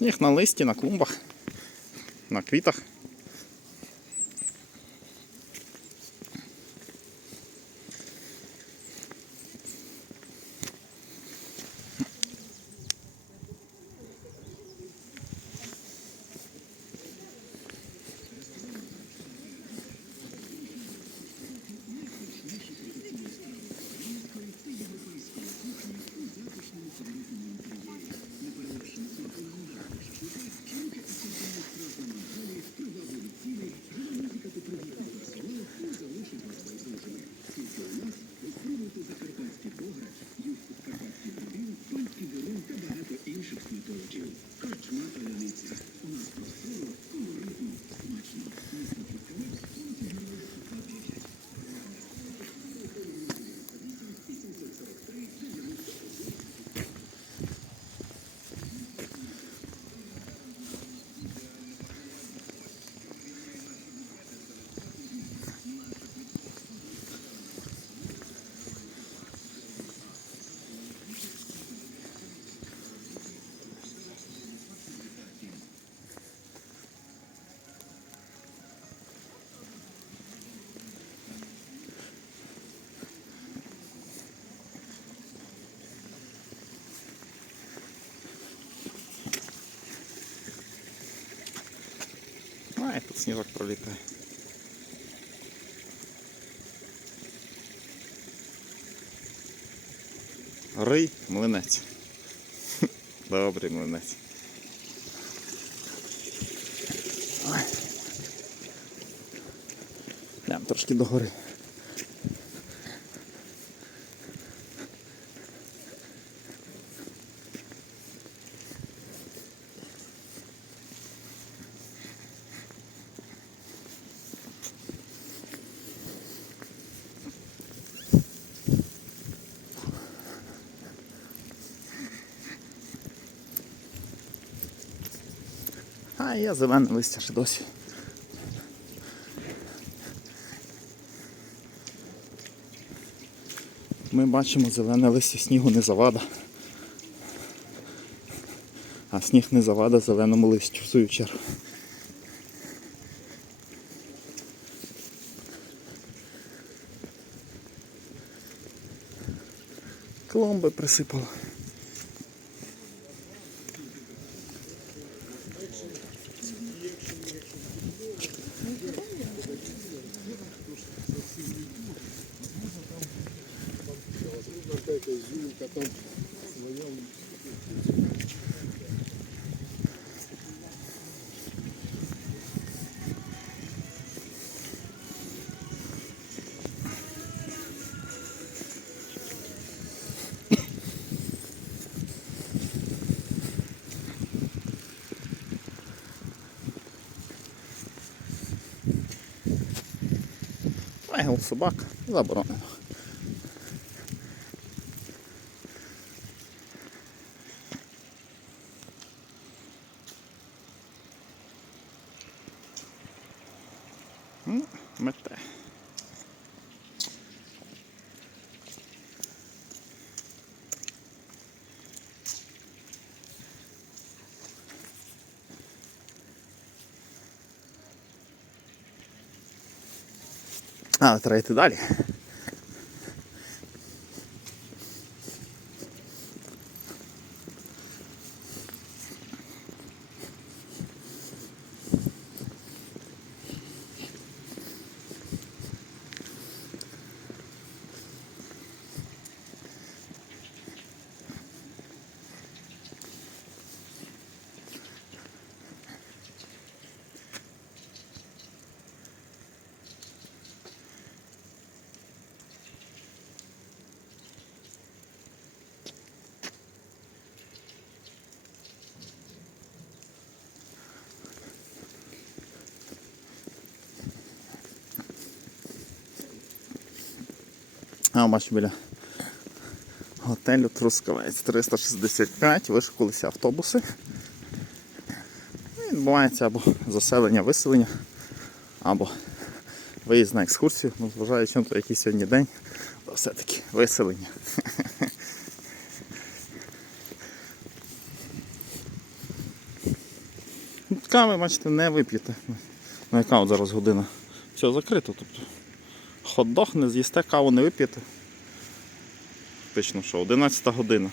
Сніг на листі, на клумбах, на квітах. А, і тут сніжок пролітає. Рий млинець. Добрий млинець. Йдемо трошки догори. А є зелене листя ще досі. Ми бачимо зелене листя снігу не завада. А сніг не завада зеленому листю в свою чергу. Кломби присипало. Вилка там своя. Егел собак заборонено. А, треба йти далі. А, бачу біля готелю Трускавець 365, вишукалися автобуси. І відбувається або заселення, виселення, або виїзд на екскурсію. Ну, зважаючи на який сьогодні день, то все-таки виселення. Кави, бачите, не вип'єте. Ну яка от зараз година? Все закрито. Тобто хот-дог не з'їсте, каву не вип'єте. Фактично що, 11 година.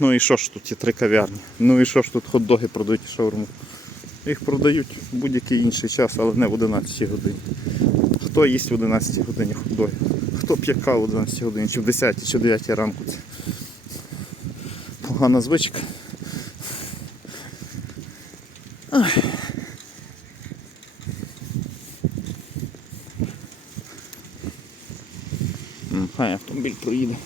Ну і що ж тут ті три кав'ярні? Ну і що ж тут хот-доги продають і шаурму? Їх продають в будь-який інший час, але не в 11 годині. Хто їсть в 11 годині хот-доги? Хто п'є каву в 11 годині, чи в 10, чи в 9 ранку? Це погана звичка. М, Автомобіль проїде.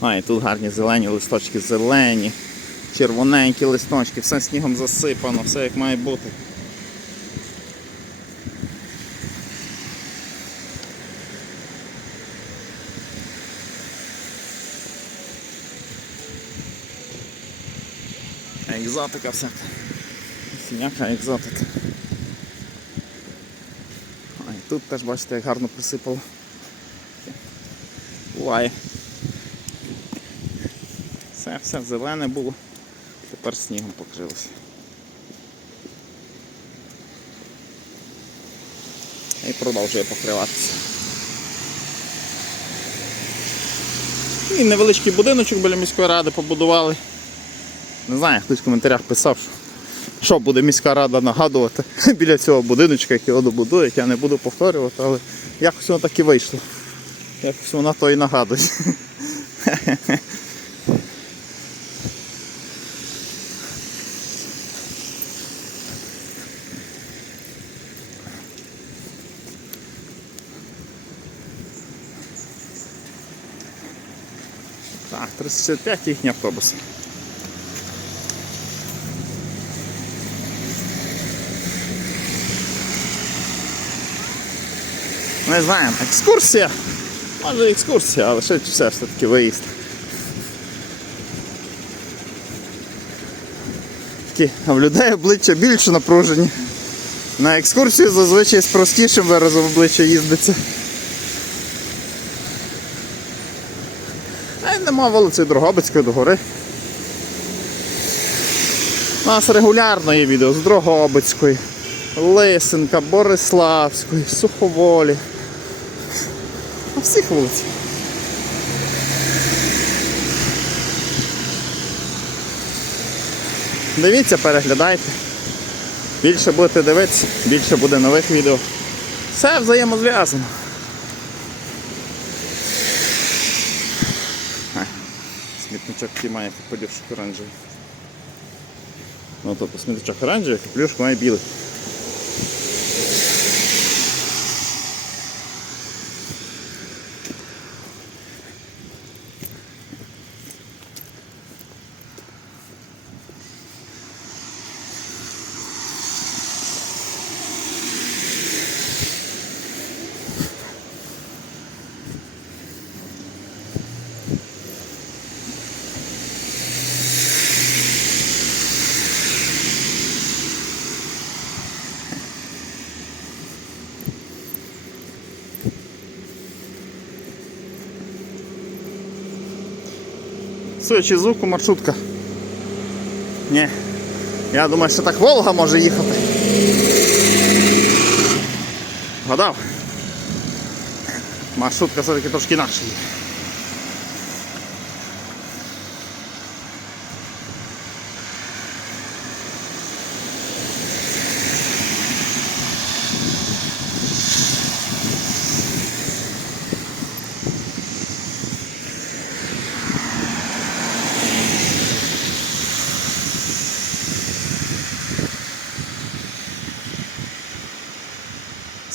А, і тут гарні зелені листочки, зелені, червоненькі листочки, все снігом засипано, все як має бути. Екзотика всяка. Сіняка екзотика. І тут теж бачите, як гарно присипало. Буває. Все, все зелене було, тепер снігом покрилося. І продовжує покриватися. І невеличкий будиночок біля міської ради побудували. Не знаю, хтось в коментарях писав, що, що буде міська рада нагадувати біля цього будиночка, який його добудують, я не буду повторювати, але якось воно так і вийшло. Якось вона то і нагадує. Так, 365 їхні автобуси. Не знаємо, екскурсія. Може екскурсія, але ще все ж таки виїзд. Такі, а в людей обличчя більш напружені. На екскурсію зазвичай з простішим виразом обличчя їздиться. А й нема вулиці Дрогобицької до гори. У нас регулярно є відео з Дрогобицької, Лисенка, Бориславської, Суховолі. На всіх вулицях. Дивіться, переглядайте. Більше будете дивитися, більше буде нових відео. Все взаємозв'язано. Смітничок такий має капелюшок оранжевий. Ну тобто смітничок оранжевий, капелюшок має білий. Судячи звуку маршрутка. Ні. Я думаю, що так Волга може їхати. Гадав. Маршрутка все-таки трошки інакше є.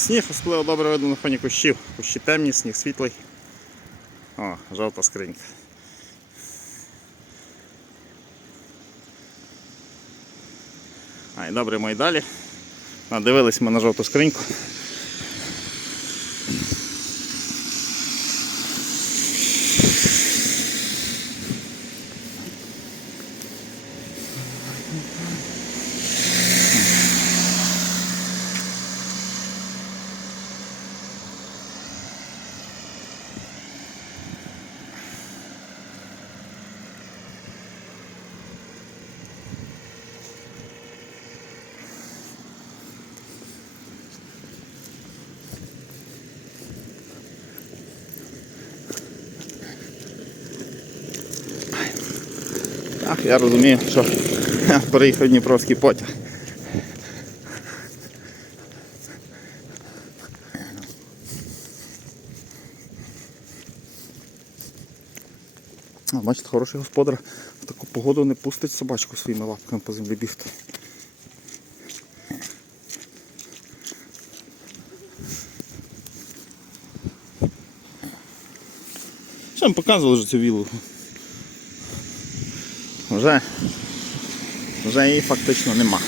Сніг особливо добре видно на фоні кущів. Кущі темні, сніг світлий. О, жовта скринька. А і добре ми й далі. Надивились ми на жовту скриньку. Так, я розумію, що приїхав Дніпровський потяг. А, бачите, хороший господар в таку погоду не пустить собачку своїми лапками по землі бігти. Вам показували вже цю віллу? Вже, вже її фактично нема.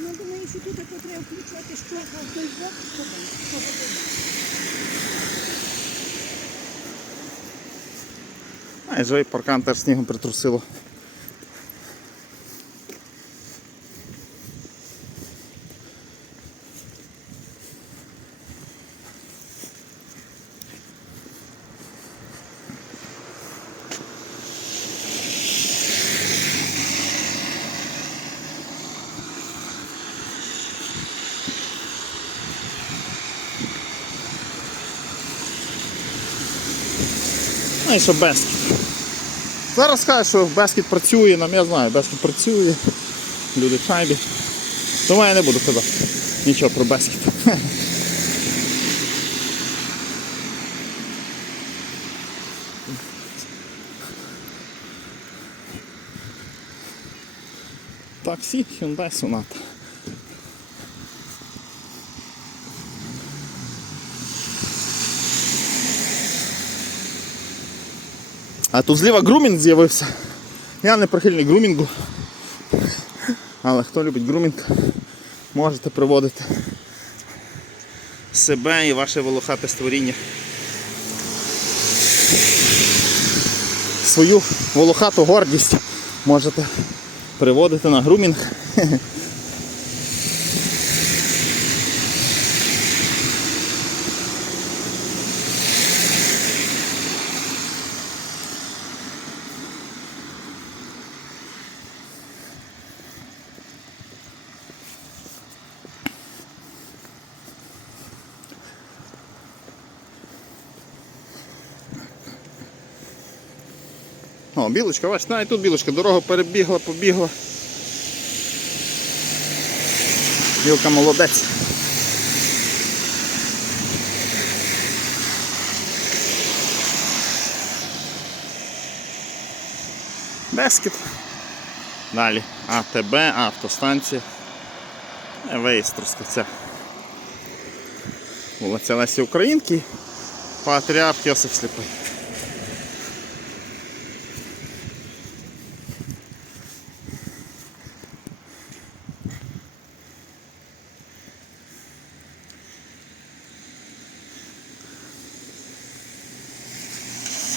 Ну, думаю, що тут треба включати, що в той бок, що. А і живий паркан теж снігом притрусило. Ну що Бескіт. Зараз скажуть, що Бескіт працює, нам я знаю, Бескіт працює, люди в шайбі. Тому я не буду казати нічого про Бескіт. Таксі Hyundai Sonata. А тут зліва грумінг з'явився. Я не прихильник грумінгу. Але хто любить грумінг, можете приводити себе і ваше волохате створіння. Свою волохату гордість можете приводити на грумінг. О, білочка, бачите, навіть тут білочка, дорогу перебігла, побігла. Білка молодець. Бескіт. Далі АТБ, автостанція. Е, Виїзд Трускавця. Вулиця Лесі Українки. Патріарх Йосиф Сліпий.